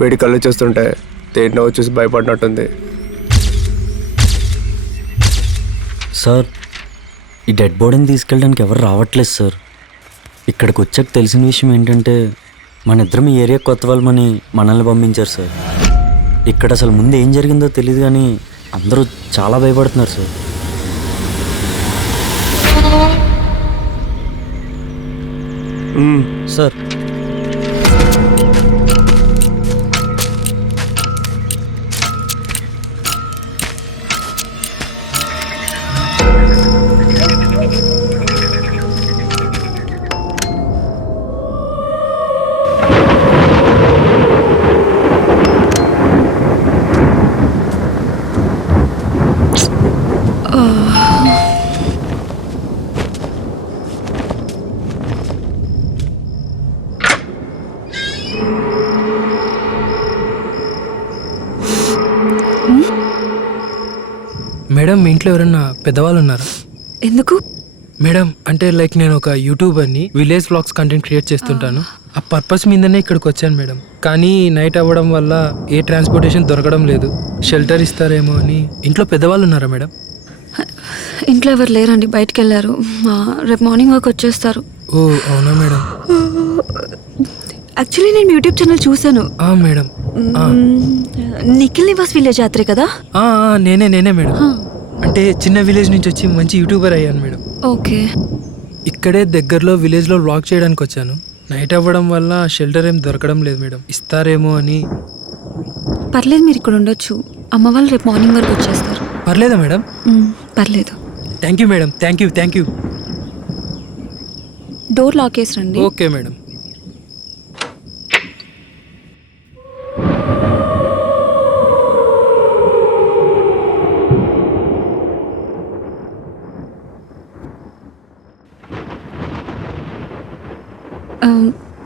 వేడి కళ్ళు చూస్తుంటే దేంట్లో చూసి భయపడినట్టుంది. సార్, ఈ డెడ్ బాడీని తీసుకెళ్ళడానికి ఎవరు రావట్లేదు సార్. ఇక్కడికి వచ్చాక తెలిసిన విషయం ఏంటంటే మన ఇద్దరం ఈ ఏరియా కొత్త వాళ్ళమని మనల్ని పంపించారు సార్. ఇక్కడ అసలు ముందు ఏం జరిగిందో తెలియదు కానీ అందరూ చాలా భయపడుతున్నారు సార్. సార్, మేడం, మీ ఇంట్లో ఎవరన్నా పెద్దవాళ్ళు ఉన్నారా? ఎందుకు మేడం, అంటే లైక్ నేను ఒక యూట్యూబర్ని, విలేజ్ వ్లాగ్స్ కంటెంట్ క్రియేట్ చేస్తుంటాను. ఆ పర్పస్ మీదనే ఇక్కడికి వచ్చాను మేడం. కానీ నైట్ అవ్వడం వల్ల ఏ ట్రాన్స్పోర్టేషన్ దొరకడం లేదు. షెల్టర్ ఇస్తారేమో అని. ఇంట్లో పెద్దవాళ్ళు ఉన్నారా మేడం? ఇంట్లో ఎవరు లేరండి, బయటికి వెళ్ళారు. రేపు మార్నింగ్ వర్క్ వచ్చేస్తారు. ఓ అవునా మేడం. యాక్చువల్లీ నేను యూట్యూబ్ ఛానల్ చూశాను. మేడం, నిఖిల్ నివాస్ విలేజ్ యాత్రే కదా? నేనే మేడం. అంటే చిన్న విలేజ్ నుంచి వచ్చి మంచి యూట్యూబర్ అయ్యాను మేడం. ఓకే. ఇక్కడే దగ్గరలో విలేజ్లో వ్లాగ్ చేయడానికి వచ్చాను. నైట్ అవ్వడం వల్ల షెల్టర్ ఏం దొరకడం లేదు మేడం. ఇస్తారేమో అని. పర్లేదు, మీరు ఇక్కడ ఉండొచ్చు. అమ్మ వాళ్ళు రేపు మార్నింగ్ వరకు వచ్చేస్తారు. పర్లేదా మేడం? పర్లేదు. Thank you madam, thank you. Door lock చేసి రండి. Okay madam.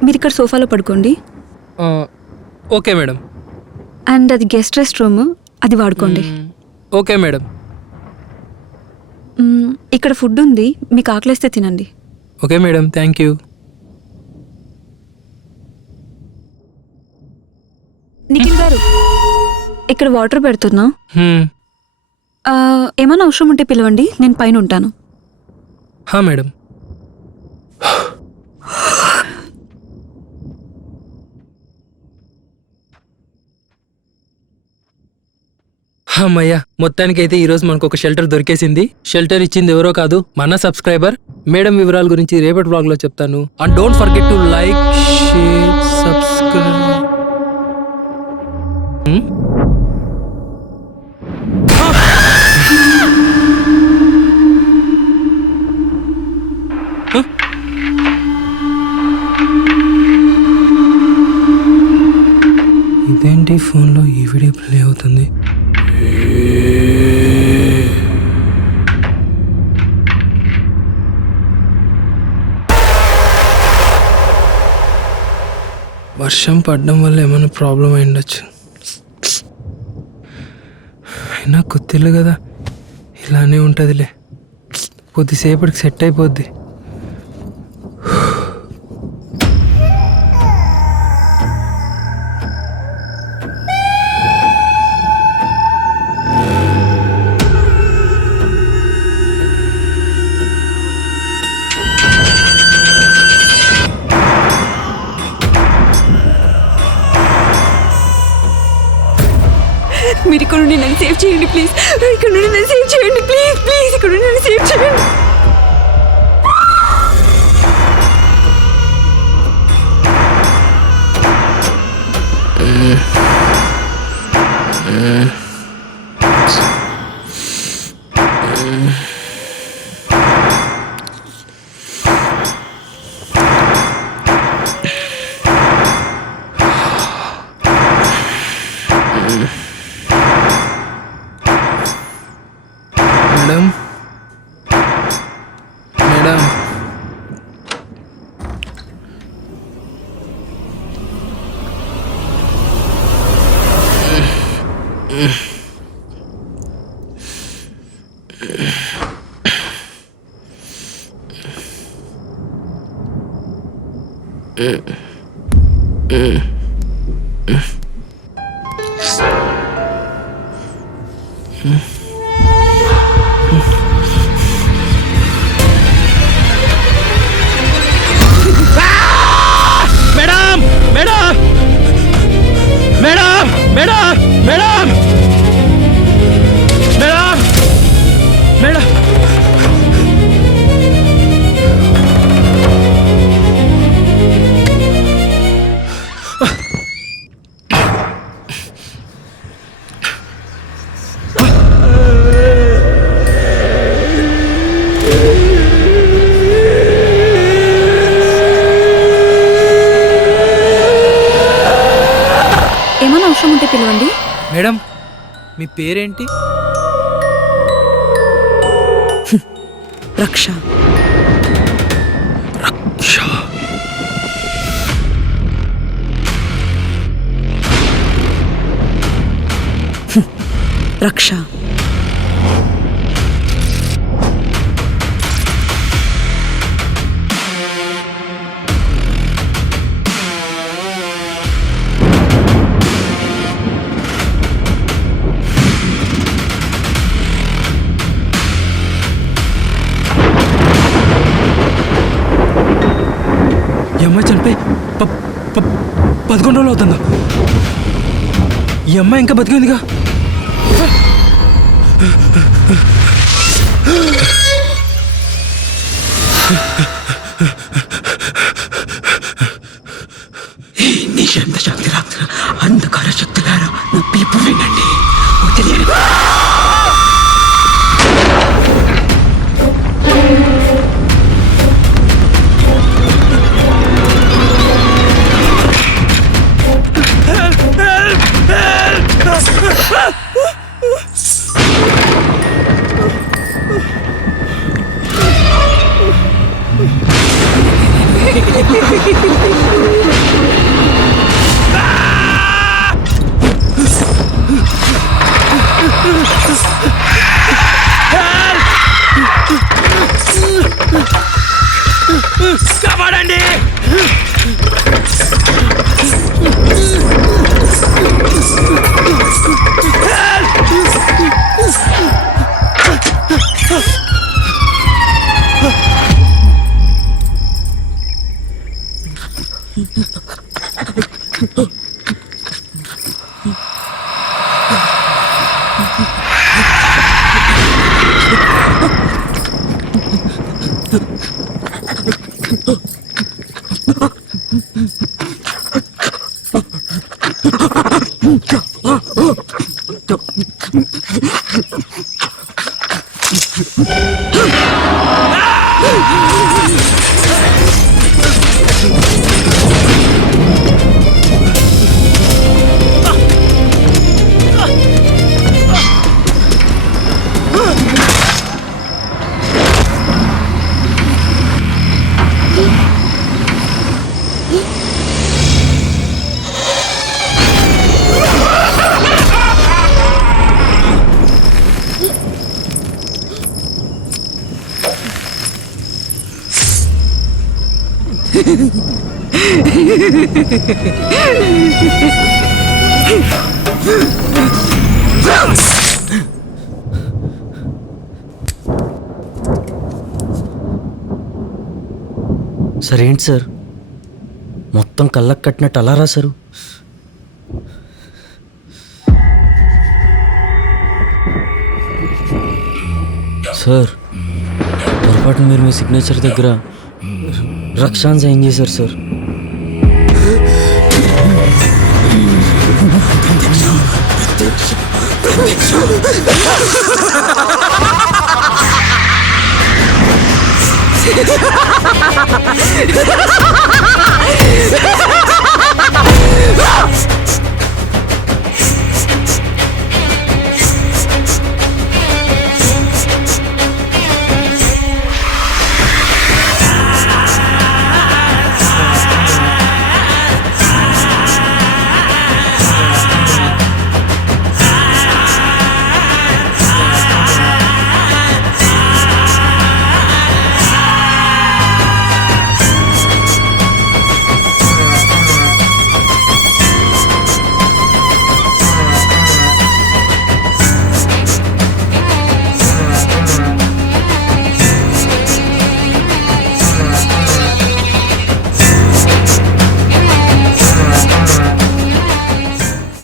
మీరు ఇక్కడ సోఫాలో పడుకోండి. Okay madam. అండ్ అది గెస్ట్ రెస్ట్ రూమ్, అది వాడుకోండి. Okay madam. ఇక్కడ ఫుడ్ ఉంది, మీకు ఆకలిస్తే తినండి. Okay madam, thank you. Nikhil గారు, ఇక్కడ వాటర్ పెడుతున్నా. ఏమైనా అవసరం ఉంటే పిలవండి, నేను పైన ఉంటాను. మేడం. అమ్మయ్యా, మొత్తానికైతే ఈరోజు మనకు ఒక షెల్టర్ దొరికేసింది. షెల్టర్ ఇచ్చింది ఎవరో కాదు, మన సబ్స్క్రైబర్. మేడం వివరాల గురించి రేపటి వ్లాగ్ లో చెప్తాను. And don't forget to like, share, subscribe. ఇదేంటి ఫోన్లో ఈ వీడియో ప్లే అవుతుంది? వర్షం పడడం వల్ల ఏమైనా ప్రాబ్లం అయి ఉండొచ్చు. అయినా కొత్తిల్లు కదా, ఇలానే ఉంటుందిలే. కొద్దిసేపటికి సెట్ అయిపోద్ది. మీరు ఇక్కడ నుండి నన్ను సేవ్ చేయండి ప్లీజ్. ఇక్కడ నుండి నన్ను సేవ్ చేయండి ప్లీజ్. ఇక్కడ నుండి నన్ను సేవ్ చేయండి. Madam, madam, madam madam madam ఏమైనా అవసరం ఉంటే పిలవండి. మేడం మీ పేరేంటి? రక్ష. రక్ష. ఈ అమ్మాయి చనిపోయి 11 రోజులు అవుతుందా? ఈ అమ్మాయి ఇంకా బతికిందిగా. నిశాంత శక్తి రాత్ర అంధకార శక్తులారా నా పిలుపు వినండి. తెలియని కాపాడండి. సార్ ఏంటి సార్ మొత్తం కళ్ళకు కట్టినట్టు అలా రాశారు? సార్ పొరపాటు మీరు మీ సిగ్నేచర్ దగ్గర రక్షాన్ సైన్ చేశారు sir. Ha ha ha ha!